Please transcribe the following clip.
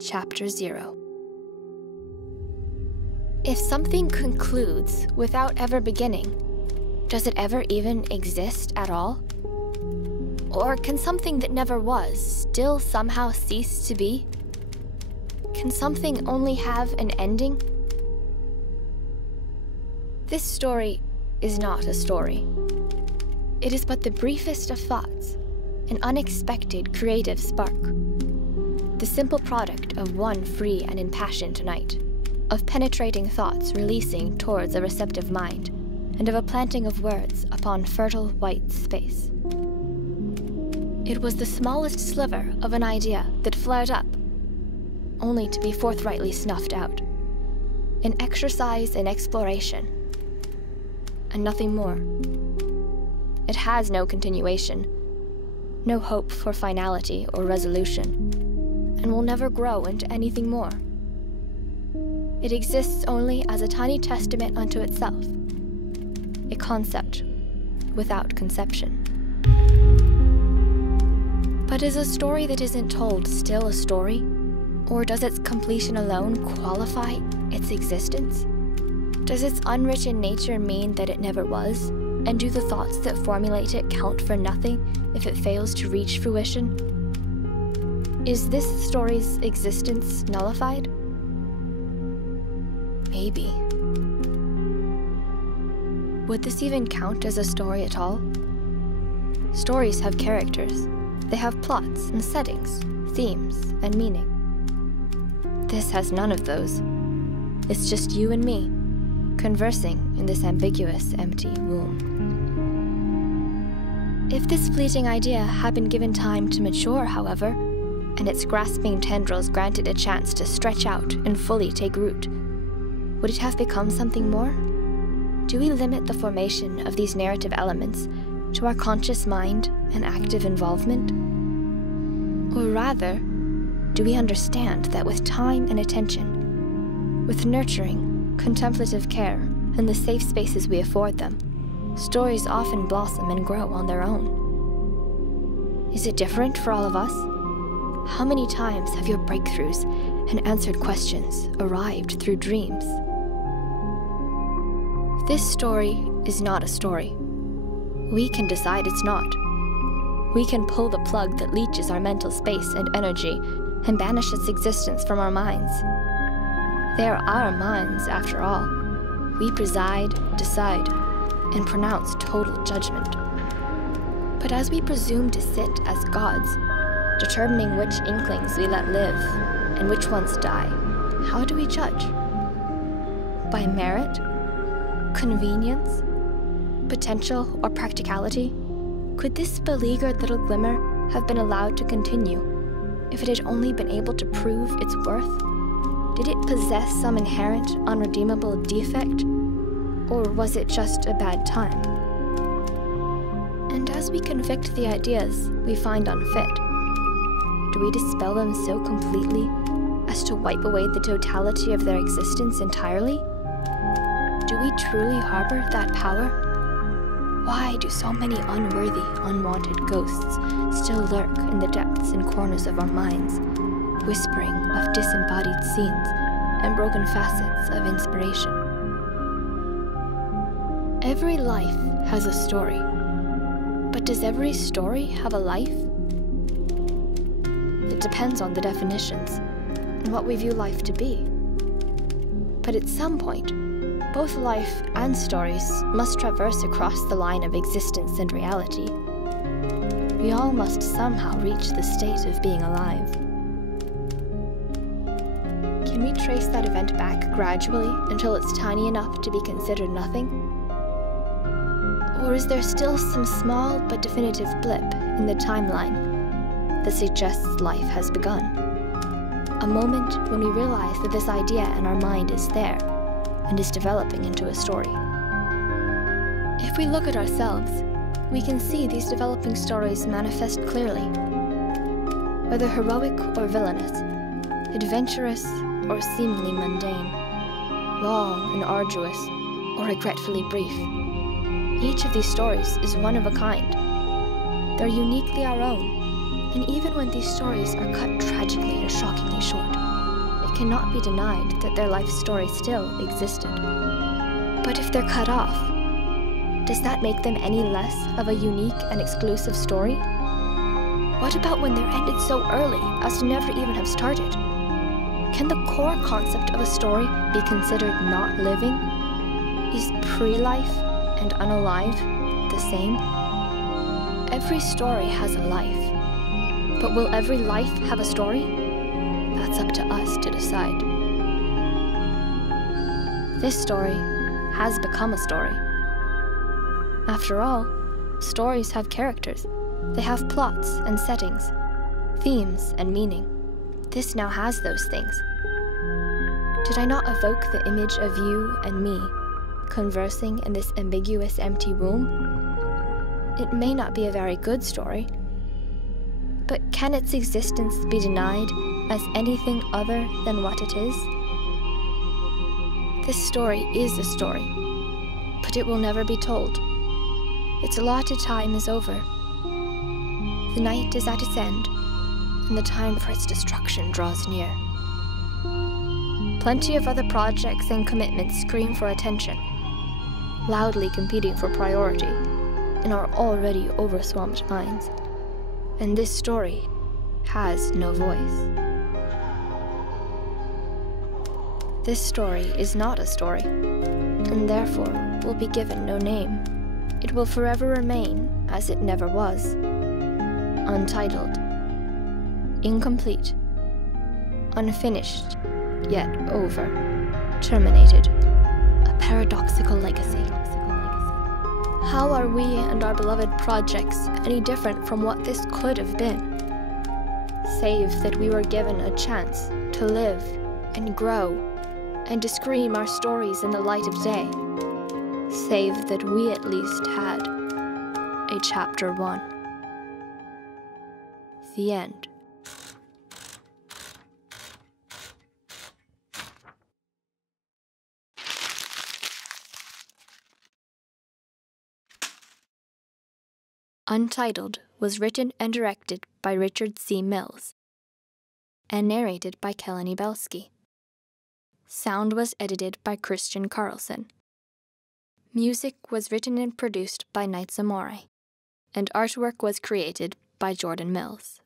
Chapter 0. If something concludes without ever beginning, does it ever even exist at all? Or can something that never was still somehow cease to be? Can something only have an ending? This story is not a story. It is but the briefest of thoughts, an unexpected creative spark. The simple product of one free and impassioned night, of penetrating thoughts releasing towards a receptive mind, and of a planting of words upon fertile white space. It was the smallest sliver of an idea that flared up, only to be forthrightly snuffed out. An exercise in exploration, and nothing more. It has no continuation, no hope for finality or resolution, and will never grow into anything more. It exists only as a tiny testament unto itself, a concept without conception. But is a story that isn't told still a story? Or does its completion alone qualify its existence? Does its unwritten nature mean that it never was? And do the thoughts that formulate it count for nothing if it fails to reach fruition? Is this story's existence nullified? Maybe. Would this even count as a story at all? Stories have characters. They have plots and settings, themes and meaning. This has none of those. It's just you and me, conversing in this ambiguous, empty womb. If this fleeting idea had been given time to mature, however, and its grasping tendrils granted a chance to stretch out and fully take root, would it have become something more? Do we limit the formation of these narrative elements to our conscious mind and active involvement? Or rather, do we understand that with time and attention, with nurturing, contemplative care, and the safe spaces we afford them, stories often blossom and grow on their own? Is it different for all of us? How many times have your breakthroughs and answered questions arrived through dreams? This story is not a story. We can decide it's not. We can pull the plug that leeches our mental space and energy and banish its existence from our minds. They are our minds, after all. We preside, decide, and pronounce total judgment. But as we presume to sit as gods, determining which inklings we let live and which ones die, how do we judge? By merit? Convenience? Potential or practicality? Could this beleaguered little glimmer have been allowed to continue if it had only been able to prove its worth? Did it possess some inherent, unredeemable defect? Or was it just a bad time? And as we convict the ideas we find unfit, do we dispel them so completely as to wipe away the totality of their existence entirely? Do we truly harbor that power? Why do so many unworthy, unwanted ghosts still lurk in the depths and corners of our minds, whispering of disembodied scenes and broken facets of inspiration? Every life has a story, but does every story have a life? It depends on the definitions and what we view life to be. But at some point, both life and stories must traverse across the line of existence and reality. We all must somehow reach the state of being alive. Can we trace that event back gradually until it's tiny enough to be considered nothing? Or is there still some small but definitive blip in the timeline that suggests life has begun? A moment when we realize that this idea in our mind is there and is developing into a story. If we look at ourselves, we can see these developing stories manifest clearly. Whether heroic or villainous, adventurous or seemingly mundane, long and arduous or regretfully brief, each of these stories is one of a kind. They're uniquely our own, and even when these stories are cut tragically and shockingly short, it cannot be denied that their life story still existed. But if they're cut off, does that make them any less of a unique and exclusive story? What about when they're ended so early as to never even have started? Can the core concept of a story be considered not living? Is pre-life and unalive the same? Every story has a life, but will every life have a story? That's up to us to decide. This story has become a story. After all, stories have characters. They have plots and settings, themes and meaning. This now has those things. Did I not evoke the image of you and me, conversing in this ambiguous empty room? It may not be a very good story, but can its existence be denied as anything other than what it is? This story is a story, but it will never be told. Its allotted time is over. The night is at its end, and the time for its destruction draws near. Plenty of other projects and commitments scream for attention, loudly competing for priority in our already overswamped minds. And this story has no voice. This story is not a story, and therefore will be given no name. It will forever remain as it never was. Untitled, incomplete, unfinished, yet over, terminated, a paradoxical legacy. How are we and our beloved projects any different from what this could have been? Save that we were given a chance to live and grow and to scream our stories in the light of day. Save that we at least had a chapter 1. The end. Untitled was written and directed by Richard C. Mills and narrated by Kelly Belsky. Sound was edited by Christian Carlson. Music was written and produced by Nights Amore, and artwork was created by Jordan Mills.